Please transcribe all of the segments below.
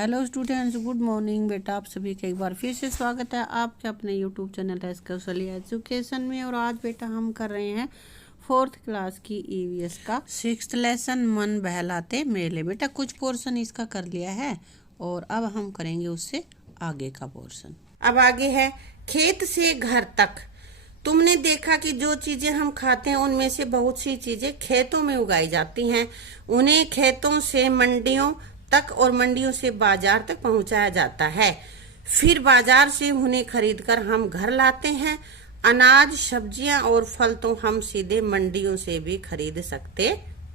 Hello students, good morning बेटा। आप सभी का एक बार फिर से स्वागत है आपके अपने YouTube channel S Kaushalya education में। और आज बेटा हम कर रहे हैं 4th क्लास की ईवीएस का 6th लेसन मन बहलाते मेले। बेटा कुछ पोर्शन इसका कर लिया है और अब हम करेंगे उससे आगे का पोर्शन। अब आगे है खेत से घर तक। तुमने देखा कि जो चीजें हम खाते हैं उनमें से बहुत सी चीजें खेतों में उगाई जाती हैं। उन्हें खेतों से मंडियों तक और मंडियों से बाजार तक पहुंचाया जाता है। फिर बाजार से उन्हें खरीदकर हम घर लाते हैं। अनाज, सब्जियां और फल तो हम सीधे मंडियों से भी खरीद सकते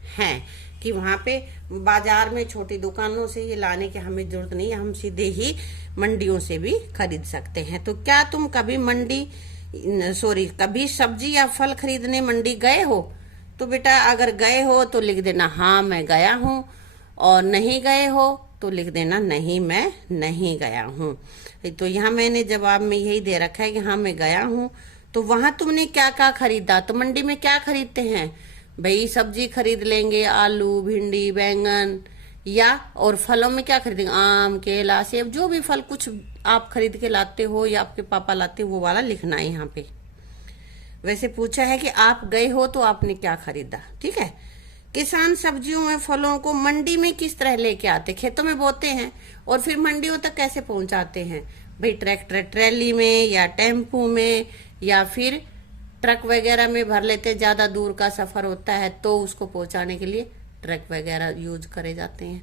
हैं। कि वहां पे बाजार में छोटी दुकानों से ये लाने की हमें जरूरत नहीं है, हम सीधे ही मंडियों से भी खरीद सकते हैं। तो क्या तुम कभी सब्जी या फल खरीदने मंडी गए हो? तो बेटा अगर गए हो तो लिख देना हाँ मैं गया हूँ, और नहीं गए हो तो लिख देना नहीं मैं नहीं गया हूँ। तो यहाँ मैंने जवाब में यही दे रखा है कि हाँ मैं गया हूँ। तो वहां तुमने क्या क्या खरीदा? तो मंडी में क्या खरीदते हैं भाई? सब्जी खरीद लेंगे, आलू, भिंडी, बैंगन, या और फलों में क्या खरीदेंगे? आम, केला, सेब, जो भी फल कुछ आप खरीद के लाते हो या आपके पापा लाते हो वो वाला लिखना है यहाँ पे। वैसे पूछा है कि आप गए हो तो आपने क्या खरीदा, ठीक है। किसान सब्जियों और फलों को मंडी में किस तरह लेके आते? खेतों में बोते हैं और फिर मंडियों तक कैसे पहुंचाते हैं भाई? ट्रैक्टर ट्रैली में या टेम्पू में या फिर ट्रक वगैरह में भर लेते। ज्यादा दूर का सफर होता है तो उसको पहुंचाने के लिए ट्रक वगैरह यूज करे जाते हैं,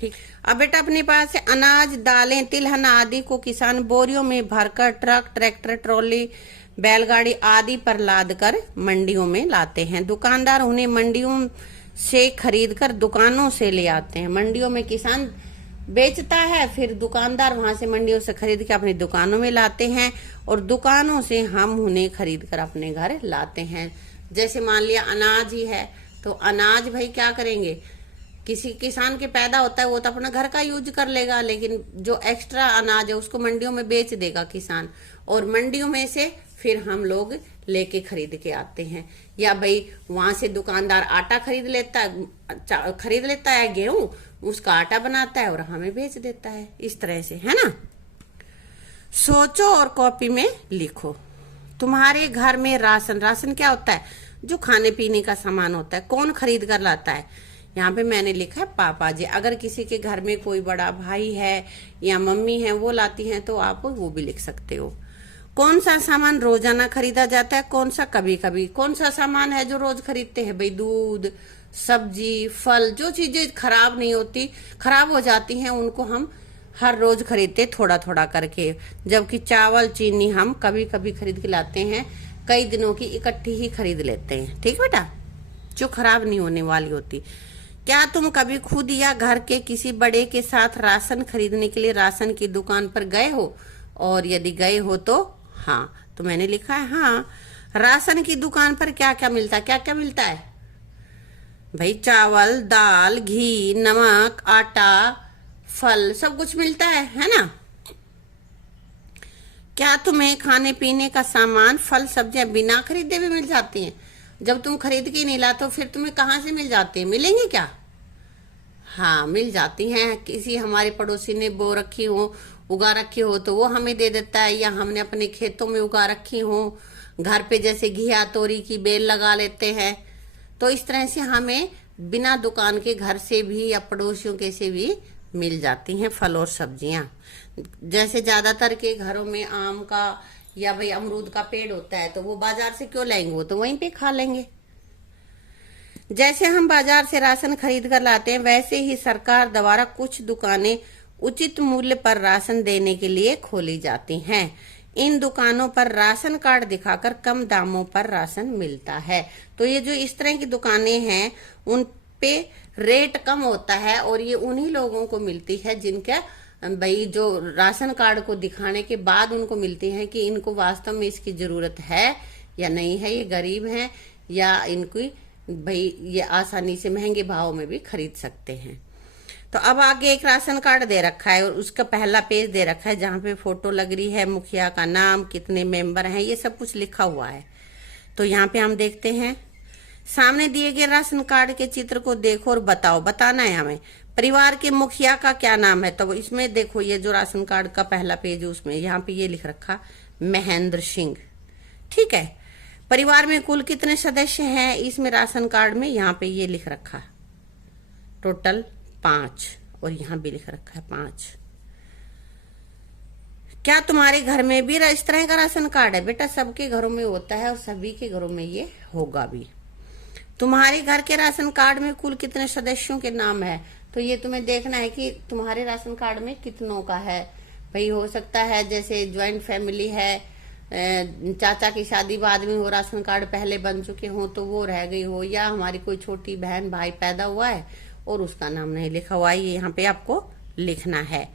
ठीक। अब बेटा अपने पास है अनाज, दालें, तिलहन आदि को किसान बोरियों में भरकर ट्रक, ट्रैक्टर, ट्रॉली, बैलगाड़ी आदि पर लाद कर मंडियों में लाते हैं। दुकानदार उन्हें मंडियों से खरीद कर दुकानों से ले आते हैं। मंडियों में किसान बेचता है, फिर दुकानदार वहां से मंडियों से खरीद के अपनी दुकानों में लाते हैं और दुकानों से हम उन्हें खरीद कर अपने घर लाते हैं। जैसे मान लिया अनाज ही है तो अनाज भाई क्या करेंगे? किसी किसान के पैदा होता है वो तो अपना घर का यूज कर लेगा, लेकिन जो एक्स्ट्रा अनाज है उसको मंडियों में बेच देगा किसान, और मंडियों में से फिर हम लोग लेके खरीद के आते हैं। या भाई वहां से दुकानदार आटा खरीद लेता है गेहूं, उसका आटा बनाता है और हमें बेच देता है। इस तरह से, है ना। सोचो और कॉपी में लिखो। तुम्हारे घर में राशन क्या होता है? जो खाने पीने का सामान होता है। कौन खरीद कर लाता है? यहाँ पे मैंने लिखा है पापा जी। अगर किसी के घर में कोई बड़ा भाई है या मम्मी है वो लाती हैं तो आप वो भी लिख सकते हो। कौन सा सामान रोजाना खरीदा जाता है, कौन सा कभी कभी? कौन सा सामान है जो रोज खरीदते हैं भाई? दूध, सब्जी, फल, जो चीजें खराब नहीं होती, खराब हो जाती हैं उनको हम हर रोज खरीदते थोड़ा थोड़ा करके। जबकि चावल, चीनी हम कभी कभी खरीद के लाते हैं, कई दिनों की इकट्ठी ही खरीद लेते हैं, ठीक बेटा, जो खराब नहीं होने वाली होती। क्या तुम कभी खुद या घर के किसी बड़े के साथ राशन खरीदने के लिए राशन की दुकान पर गए हो? और यदि गए हो तो हाँ। तो मैंने लिखा है हाँ। राशन की दुकान पर क्या क्या मिलता है? क्या क्या मिलता है भाई? चावल, दाल, घी, नमक, आटा, फल, सब कुछ मिलता है ना। क्या तुम्हें खाने पीने का सामान, फल, सब्जियां बिना खरीदे भी मिल जाती हैं? जब तुम खरीद के नहीं लाते तो फिर तुम्हें कहाँ से मिल जाती है? मिलेंगे क्या? हाँ मिल जाती हैं। किसी हमारे पड़ोसी ने उगा रखी हो तो वो हमें दे देता है, या हमने अपने खेतों में उगा रखी हो। घर पे जैसे घिया, तोरी की बेल लगा लेते हैं। तो इस तरह से हमें बिना दुकान के घर से भी या पड़ोसियों के से भी मिल जाती हैं फल और सब्जियां। जैसे ज्यादातर के घरों में आम का या भाई अमरूद का पेड़ होता है तो वो बाजार से क्यों लाएंगे, वो तो वहीं पे खा लेंगे। जैसे हम बाजार से राशन खरीद कर लाते हैं वैसे ही सरकार द्वारा कुछ दुकानें उचित मूल्य पर राशन देने के लिए खोली जाती हैं। इन दुकानों पर राशन कार्ड दिखाकर कम दामों पर राशन मिलता है। तो ये जो इस तरह की दुकानें हैं उन पे रेट कम होता है और ये उन्हीं लोगों को मिलती है जिनका भाई जो राशन कार्ड को दिखाने के बाद उनको मिलती है कि इनको वास्तव में इसकी जरूरत है या नहीं है, ये गरीब हैं या इनकी भाई ये आसानी से महंगे भाव में भी खरीद सकते हैं। तो अब आगे एक राशन कार्ड दे रखा है और उसका पहला पेज दे रखा है जहाँ पे फोटो लग रही है, मुखिया का नाम, कितने मेंबर हैं, ये सब कुछ लिखा हुआ है। तो यहाँ पे हम देखते हैं सामने दिए गए राशन कार्ड के चित्र को देखो और बताओ, बताना है हमें परिवार के मुखिया का क्या नाम है। तो इसमें देखो ये जो राशन कार्ड का पहला पेज है उसमें यहाँ पे ये लिख रखा महेंद्र सिंह। ठीक है, परिवार में कुल कितने सदस्य हैं इसमें राशन कार्ड में, यहाँ पे ये लिख रखा टोटल 5 और यहाँ भी लिख रखा है 5। क्या तुम्हारे घर में भी इस तरह का राशन कार्ड है? बेटा सबके घरों में होता है और सभी के घरों में ये होगा भी। तुम्हारे घर के राशन कार्ड में कुल कितने सदस्यों के नाम है? तो ये तुम्हें देखना है कि तुम्हारे राशन कार्ड में कितनों का है। भाई हो सकता है जैसे ज्वाइंट फैमिली है, चाचा की शादी बाद में हो, राशन कार्ड पहले बन चुके हो तो वो रह गई हो, या हमारी कोई छोटी बहन भाई पैदा हुआ है और उसका नाम नहीं लिखा हुआ है, ये यहाँ पे आपको लिखना है।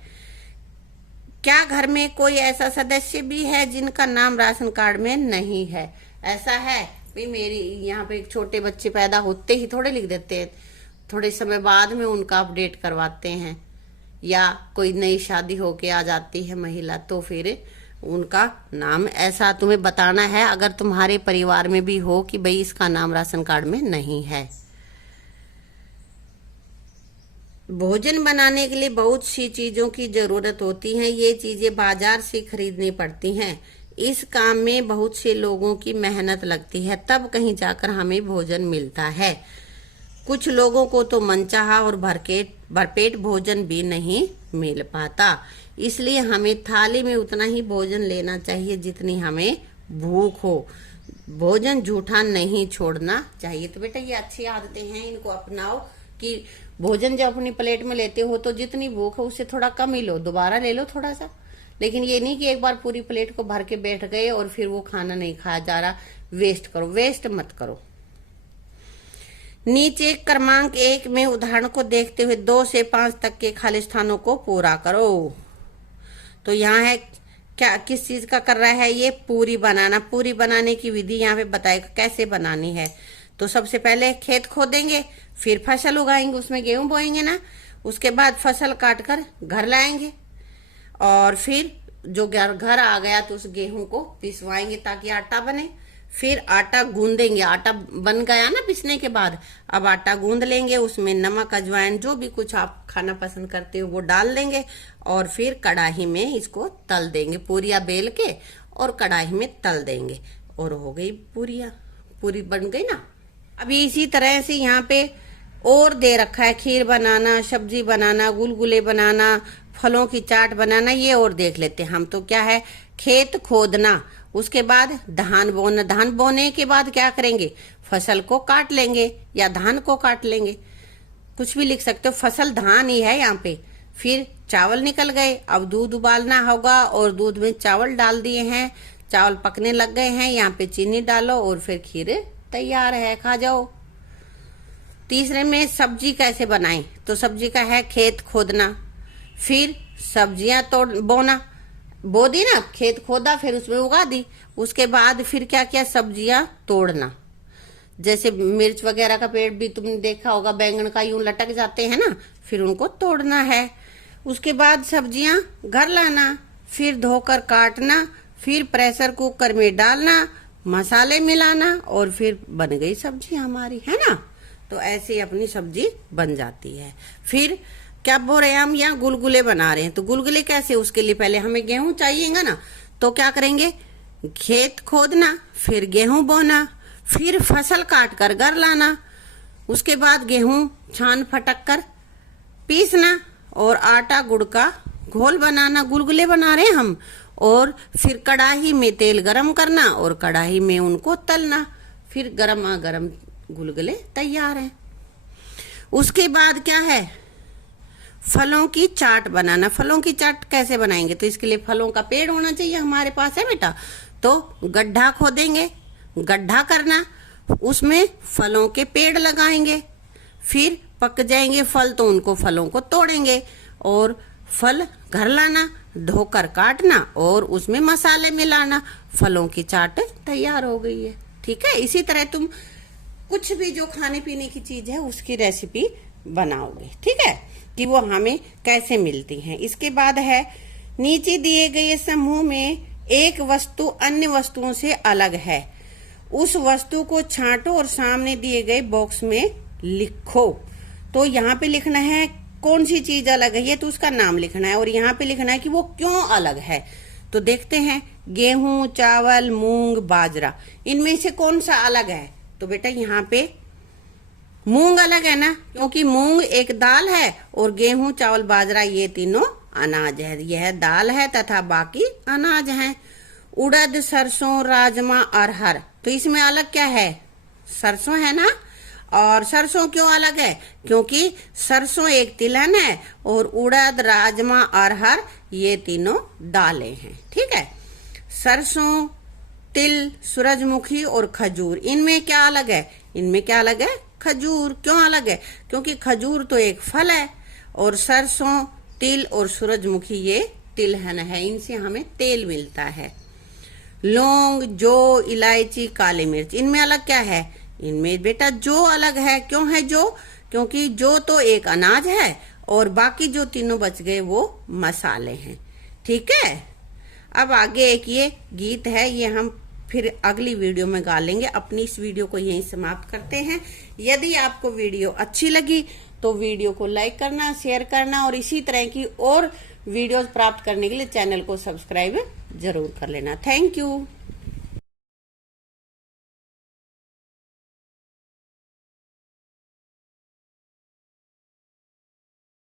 क्या घर में कोई ऐसा सदस्य भी है जिनका नाम राशन कार्ड में नहीं है? ऐसा है भाई, मेरी यहाँ पे एक छोटे बच्चे पैदा होते ही थोड़े लिख देते हैं, थोड़े समय बाद में उनका अपडेट करवाते हैं, या कोई नई शादी होके आ जाती है महिला तो फिर उनका नाम, ऐसा तुम्हें बताना है अगर तुम्हारे परिवार में भी हो कि भाई इसका नाम राशन कार्ड में नहीं है। भोजन बनाने के लिए बहुत सी चीजों की जरूरत होती है, ये चीजें बाजार से खरीदनी पड़ती हैं। इस काम में बहुत से लोगों की मेहनत लगती है, तब कहीं जाकर हमें भोजन मिलता है। कुछ लोगों को तो मनचाहा और भरपेट भोजन भी नहीं मिल पाता, इसलिए हमें थाली में उतना ही भोजन लेना चाहिए जितनी हमें भूख हो। भोजन झूठा नहीं छोड़ना चाहिए। तो बेटा ये अच्छी आदतें हैं, इनको अपनाओ कि भोजन जब अपनी प्लेट में लेते हो तो जितनी भूख है उससे थोड़ा कम ही लो, दोबारा ले लो थोड़ा सा, लेकिन ये नहीं कि एक बार पूरी प्लेट को भर के बैठ गए और फिर वो खाना नहीं खाया जा रहा। वेस्ट करो, वेस्ट मत करो। नीचे क्रमांक 1 में उदाहरण को देखते हुए 2 से 5 तक के खाली स्थानों को पूरा करो। तो यहाँ है क्या, किस चीज का कर रहा है ये? पूरी बनाना। पूरी बनाने की विधि यहाँ पे बताएगा कैसे बनानी है। तो सबसे पहले खेत खोदेंगे, फिर फसल उगाएंगे, उसमें गेहूं बोएंगे ना, उसके बाद फसल काट कर घर लाएंगे और फिर जो घर आ गया तो उस गेहूं को पिसवाएंगे ताकि आटा बने। फिर आटा गूंदेंगे, आटा बन गया ना पिसने के बाद, अब आटा गूंद लेंगे, उसमें नमक अजवाइन जो भी कुछ आप खाना पसंद करते हो वो डाल देंगे और फिर कढ़ाई में इसको तल देंगे, पूरियां बेल के और कढ़ाई में तल देंगे और हो गई पूरियां, पूरी बन गई ना। अभी इसी तरह से यहाँ पे और दे रखा है खीर बनाना, सब्जी बनाना, गुलगुले बनाना, फलों की चाट बनाना, ये और देख लेते हैं हम। तो क्या है, खेत खोदना, उसके बाद धान बोना, धान बोने के बाद क्या करेंगे, फसल को काट लेंगे या धान को काट लेंगे, कुछ भी लिख सकते हो, फसल धान ही है यहाँ पे। फिर चावल निकल गए, अब दूध उबालना होगा और दूध में चावल डाल दिए हैं, चावल पकने लग गए हैं, यहाँ पे चीनी डालो और फिर खीर तैयार है, खा जाओ। तीसरे में सब्जी कैसे बनाएं, तो सब्जी का है खेत खोदना, फिर सब्जियां बोना, बो दी ना, खेत खोदा फिर उसमें उगा दी, उसके बाद फिर क्या किया, सब्जियां तोड़ना। जैसे मिर्च वगैरह का पेड़ भी तुमने देखा होगा, बैंगन का यूं लटक जाते हैं ना, फिर उनको तोड़ना है। उसके बाद सब्जियां घर लाना, फिर धोकर काटना, फिर प्रेशर कुकर में डालना, मसाले मिलाना और फिर बन गई सब्जी हमारी, है ना। तो ऐसे अपनी सब्जी बन जाती है। फिर क्या बोल रहे हैं हम, यहाँ गुलगुले बना रहे हैं, तो गुलगुले कैसे, उसके लिए पहले हमें गेहूं चाहिएगा ना, तो क्या करेंगे, खेत खोदना, फिर गेहूं बोना, फिर फसल काट कर घर लाना, उसके बाद गेहूं छान फटक कर पीसना और आटा गुड़ का घोल बनाना, गुलगुले बना रहे हैं हम। और फिर कढ़ाई में तेल गरम करना और कढ़ाई में उनको तलना, फिर गरमा गरम गुलगुले तैयार हैं। उसके बाद क्या है, फलों की चाट बनाना। फलों की चाट कैसे बनाएंगे, तो इसके लिए फलों का पेड़ होना चाहिए हमारे पास, है बेटा। तो गड्ढा खोदेंगे, गड्ढा करना, उसमें फलों के पेड़ लगाएंगे, फिर पक जाएंगे फल तो उनको फलों को तोड़ेंगे और फल घर लाना, धोकर काटना और उसमें मसाले मिलाना, फलों की चाट तैयार हो गई है। ठीक है, इसी तरह तुम कुछ भी जो खाने पीने की चीज है उसकी रेसिपी बनाओगे, ठीक है, कि वो हमें कैसे मिलती हैं। इसके बाद है, नीचे दिए गए समूह में एक वस्तु अन्य वस्तुओं से अलग है, उस वस्तु को छांटो और सामने दिए गए बॉक्स में लिखो। तो यहाँ पे लिखना है कौन सी चीज अलग है, ये तो उसका नाम लिखना है, और यहाँ पे लिखना है कि वो क्यों अलग है। तो देखते हैं, गेहूं, चावल, मूंग, बाजरा, इनमें से कौन सा अलग है। तो बेटा यहाँ पे मूंग अलग है ना, क्योंकि मूंग एक दाल है और गेहूं, चावल, बाजरा ये तीनों अनाज है। यह दाल है तथा बाकी अनाज हैं। उड़द, सरसों, राजमा, अरहर, तो इसमें अलग क्या है, सरसों है ना। और सरसों क्यों अलग है, क्योंकि सरसों एक तिलहन है और उड़द, राजमा, अरहर ये तीनों दालें हैं। ठीक है। सरसों, तिल, सूरजमुखी और खजूर, इनमें क्या अलग है, इनमें क्या अलग है, खजूर। क्यों अलग है, क्योंकि खजूर तो एक फल है और सरसों, तिल और सूरजमुखी ये तिलहन है, इनसे हमें तेल मिलता है। लौंग, जौ, इलायची, काली मिर्च, इनमें अलग क्या है, इनमें बेटा जौ अलग है। क्यों है जौ, क्योंकि जौ तो एक अनाज है और बाकी जो तीनों बच गए वो मसाले हैं। ठीक है। अब आगे एक ये गीत है, ये हम फिर अगली वीडियो में गा लेंगे। अपनी इस वीडियो को यहीं समाप्त करते हैं। यदि आपको वीडियो अच्छी लगी तो वीडियो को लाइक करना, शेयर करना और इसी तरह की और वीडियोस प्राप्त करने के लिए चैनल को सब्सक्राइब जरूर कर लेना। Thank you.